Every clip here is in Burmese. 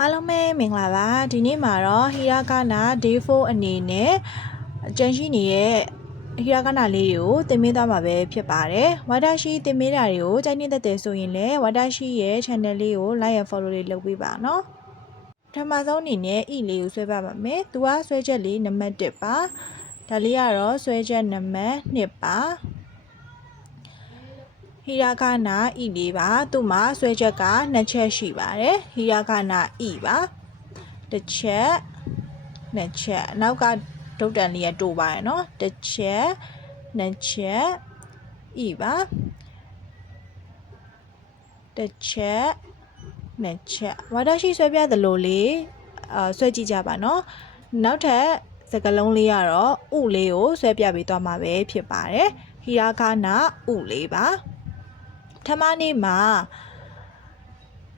အားလုံးပဲမင်္ဂလာပါဒီနေ့မှာတော့ဟီရာဂနာ day 4အနေနဲ့ကျန်ရှိနေတဲ့ဟီရာဂနာလေးတွေကိုသင်ပေးသွားမှာပဲဖြစ်ပါတယ်ဝါဒရှိသင်ပေးတာတွေကိုကြိုက်နေတတ်တယ်ဆိုရင်လည်းဝါဒရှိရဲ့ channel လေးကို like and follow လေးလုပ်ပေးပါနော်ပထမဆုံးအနေနဲ့ e လေးကိုဆွဲပါပါမယ်သူကဆွဲချက်လေးနံပါတ်1ပါဒါလေးကတော့ဆွဲချက်နံပါတ်2ပါဟီရာဂနာဤလေးပါသူ့မှာဆွဲချက်က2ချက်ရှိပါတယ်ဟီရာဂနာဤပါတစ်ချက်2ချက်နောက်ကဒုတ်တန်လေးကတိုးပါရနော်တစ်ချက်2ချက်ဤပါတစ်ချက်2ချက်ဝါဒရှိဆွဲပြသလိုလေးဆွဲကြည့်ကြပါနော်နောက်ထပ်စကားလုံးလေးကတော့ဥလေးကိုဆွဲပြပေးသွားမှာပဲဖြစ်ပါတယ်ဟီရာဂနာဥလေးပါထမနေ့မှာ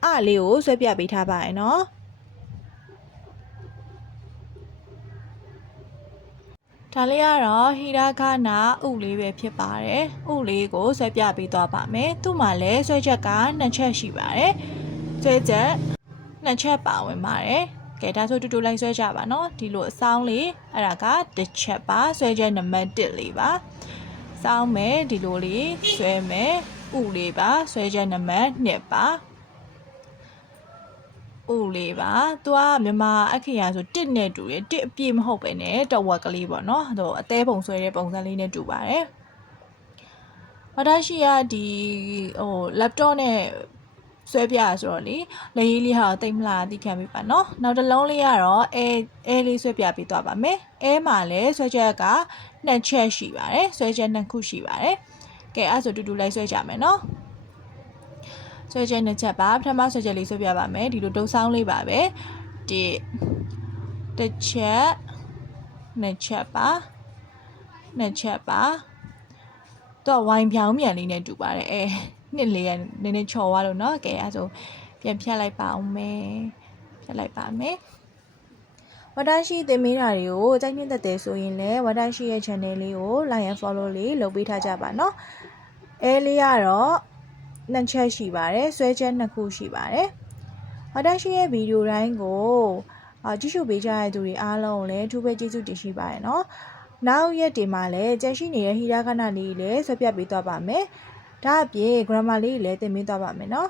အလေးကိုဆွဲပြပေးထားပါရနော်ဒါလေးကတော့ဟီရာဂနာဥလေးပဲဖြစ်ပါတယ်ဥလေးကိုဆွဲပြပေးသွားပါမယ်သူ့မှာလည်းဆွဲချက်က2ချက်ရှိပါတယ်ဆွဲချက်2ချက်ပါဝင်ပါတယ်ကဲဒါဆိုတူတူလိုက်ဆွဲကြပါနော်ဒီလိုအဆောင်လေးအဲ့ဒါကတစ်ချက်ပါဆွဲချက်နံပါတ်1လေးပါစောင်းမယ်ဒီလိုလေးဆွဲမယ်ဥလေးပါဆွဲချက်နံပါတ်2ပါဥလေးပါသူကမြန်မာအခရာဆို1နဲ့တူတယ်1အပြည့်မဟုတ်ပဲနဲ့တဝက်ကလေးပေါ့နော်ဟိုအသေးပုံဆွဲတဲ့ပုံစံလေးနဲ့တူပါတယ်ဝါဒရှိကဒီဟို laptop နဲ့ဆွဲပြရဆိုတော့လေလက်ရေးလေးဟာတိတ်မလားသိခံပြီပါနော်နောက်တစ်လုံးလေးကတော့အဲလေးဆွဲပြပေးသွားပါမယ်အဲမှာလည်းဆွဲချက်က2ချက်ရှိပါတယ်ဆွဲချက်2ခုရှိပါတယ်ကဲအဲ့ဆိုတူတူလိုက်ဆွဲကြမယ်နော်ဆွဲချက်2ချက်ပါပထမဆွဲချက်လေးဆွဲပြပါမယ်ဒီလိုဒုတ်ဆောင်လေးပါပဲတစ်ချက်2ချက်ပါ2ချက်ပါတော့ဝိုင်းပြောင်းမြန်လေးနဲ့တူပါတယ်နှစ်လေးကနည်းနည်းချော်သွားလို့เนาะကဲအဲ့ဆိုပြန်ဖြတ်လိုက်ပါအောင်မယ်ဖြတ်လိုက်ပါမယ်ဝါဒရှိသင်ပေးတာတွေကိုကြိုက်နေတတ်တယ်ဆိုရင်လည်းဝါဒရှိရဲ့ channel လေးကို like and follow လေးလုပ်ပေးထားကြပါเนาะအဲလေးကတော့2ချက်ရှိပါတယ်ဆွဲချက်2ခုရှိပါတယ်ဝါဒရှိရဲ့ဗီဒီယိုတိုင်းကိုကြည့်ရှုပေးကြတဲ့သူတွေအားလုံးကိုလည်းအထူးပဲကျေးဇူးတင်ရှိပါတယ်เนาะနောက်ရက်တွေမှာလည်းကြန့်ရှိနေတဲ့ဟီရာဂနာလေးလည်းဆွဲပြပေးသွားပါမယ်ဒါအပြင် grammar လေးလည်းသင်ပေးသွားပါမယ်เนาะ